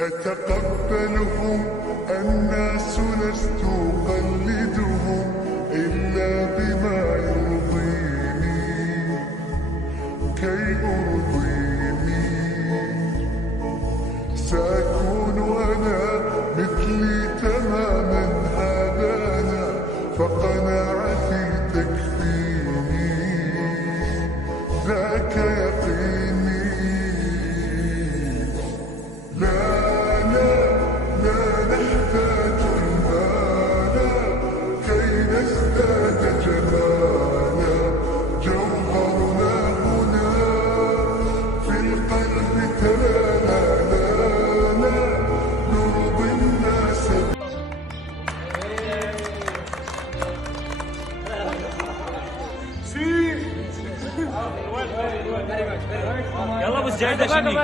أتقبلهم الناس لست أقلدهم إلا بما يرضيني كي أرضيني سأكون أنا مثلي تماما هذا أنا فقناعتي تكفيني ذاك يقيني لا نحتاج المال كي نزداد جمالا جوهرنا هنا في القلب تلالا لا نرضي الناس. يلا بس جايدة شني.